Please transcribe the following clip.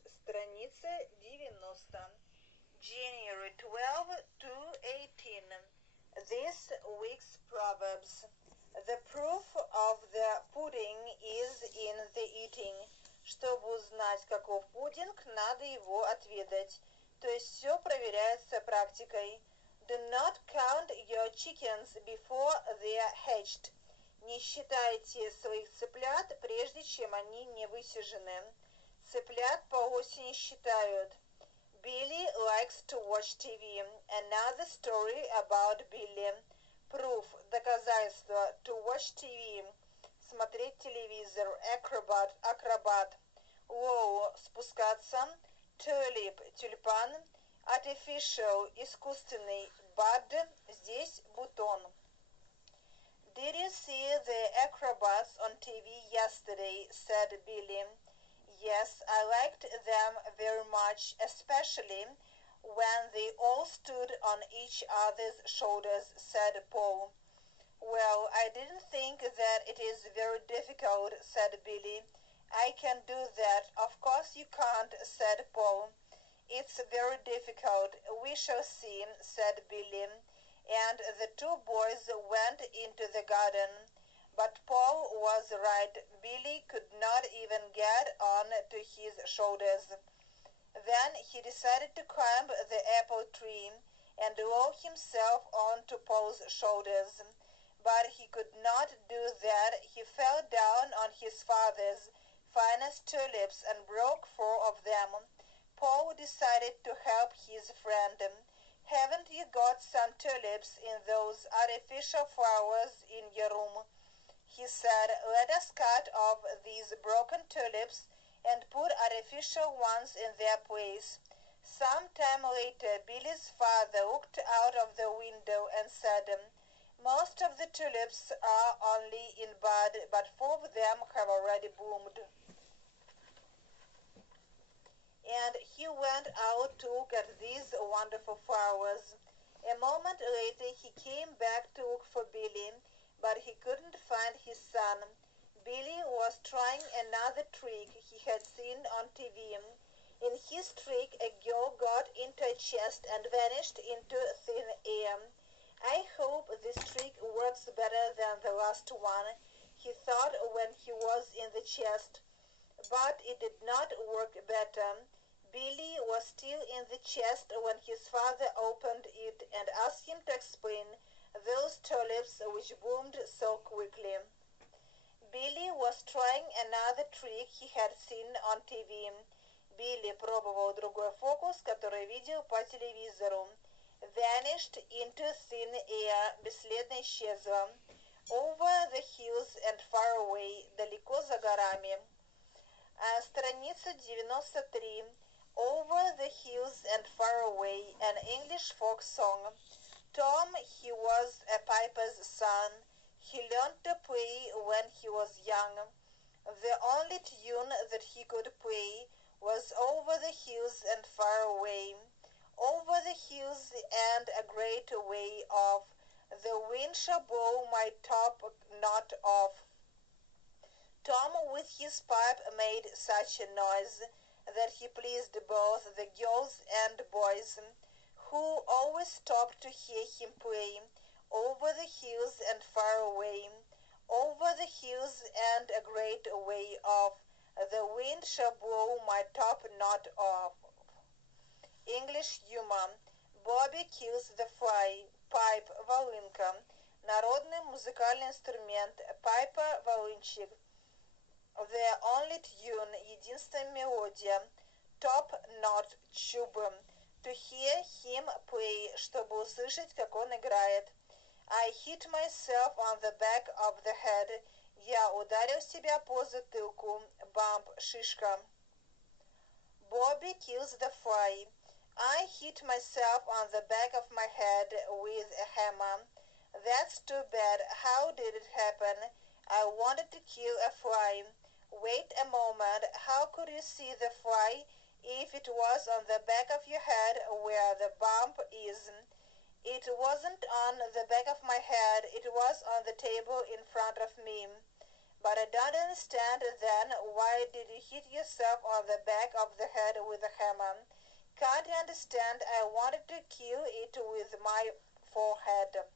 страница 90. January 12 to 18. This week's Proverbs. The proof of the pudding is in the eating. Чтобы узнать, каков пудинг, надо его отведать. То есть все проверяется практикой. Do not count your chickens before they are hatched. Не считайте своих цыплят, прежде чем они не высижены. Цыплят по осени считают. Billy likes to watch TV. Another story about Billy. Proof, доказательство. To watch TV. Смотреть телевизор. Acrobat, акробат. Low, спускаться. Tulip, тюльпан. Artificial, искусственный. Bud, здесь бутон. Did you see the acrobats on TV yesterday? Said Billy. Yes, I liked them very much, especially when they all stood on each other's shoulders, said Paul. Well, I didn't think that it is very difficult, said Billy. I can do that. Of course you can't, said Paul. It's very difficult. We shall see, said Billy. And the two boys went into the garden. But Paul was right. Billy could not even get on to his shoulders. Then he decided to climb the apple tree and lower himself onto Paul's shoulders. But he could not do that. He fell down on his father's finest tulips and broke 4 of them. Paul decided to help his friend. Haven't you got some tulips in those artificial flowers in your room? He said, let us cut off these broken tulips and put artificial ones in their place. Some time later, Billy's father looked out of the window and said, most of the tulips are only in bud, but 4 of them have already bloomed. And he went out to look at these wonderful flowers. A moment later, he came back to look for Billy, but he couldn't find his son. Billy was trying another trick he had seen on TV. In his trick, a girl got into a chest and vanished into thin air. I hope this trick works better than the last one, he thought when he was in the chest. But it did not work better. Billy was still in the chest when his father opened it and asked him to explain those tulips which bloomed so quickly. Billy was trying another trick he had seen on TV. Билли пробовал другой фокус, который видел по телевизору. Vanished into thin air, бесследно исчезла. Over the hills and far away, далеко за горами. Страница 93. Over the hills and far away, an English folk song. Tom, he was a piper's son. He learned to play when he was young. The only tune that he could play was over the hills and far away. Over the hills and a great way off. The wind shall blow my top knot off. Tom with his pipe made such a noise that he pleased both the girls and boys, who always stopped to hear him play. Over the hills and far away, over the hills and a great way off, the wind shall blow my top knot off. English humor. Bobby kills the fly. Pipe, волынка. Народный музыкальный инструмент. Пайпа, волынчик. The only tune, единственная мелодия. Top knot, чуб. To hear him play, чтобы услышать, как он играет. I hit myself on the back of the head. Я ударил себя по затылку. Bump, шишка. Bobby kills the fly. I hit myself on the back of my head with a hammer. That's too bad. How did it happen? I wanted to kill a fly. Wait a moment. How could you see the fly if it was on the back of your head where the bump is? It wasn't on the back of my head. It was on the table in front of me. But I don't understand then, why did you hit yourself on the back of the head with a hammer? Can't you understand I wanted to kill it with my forehead?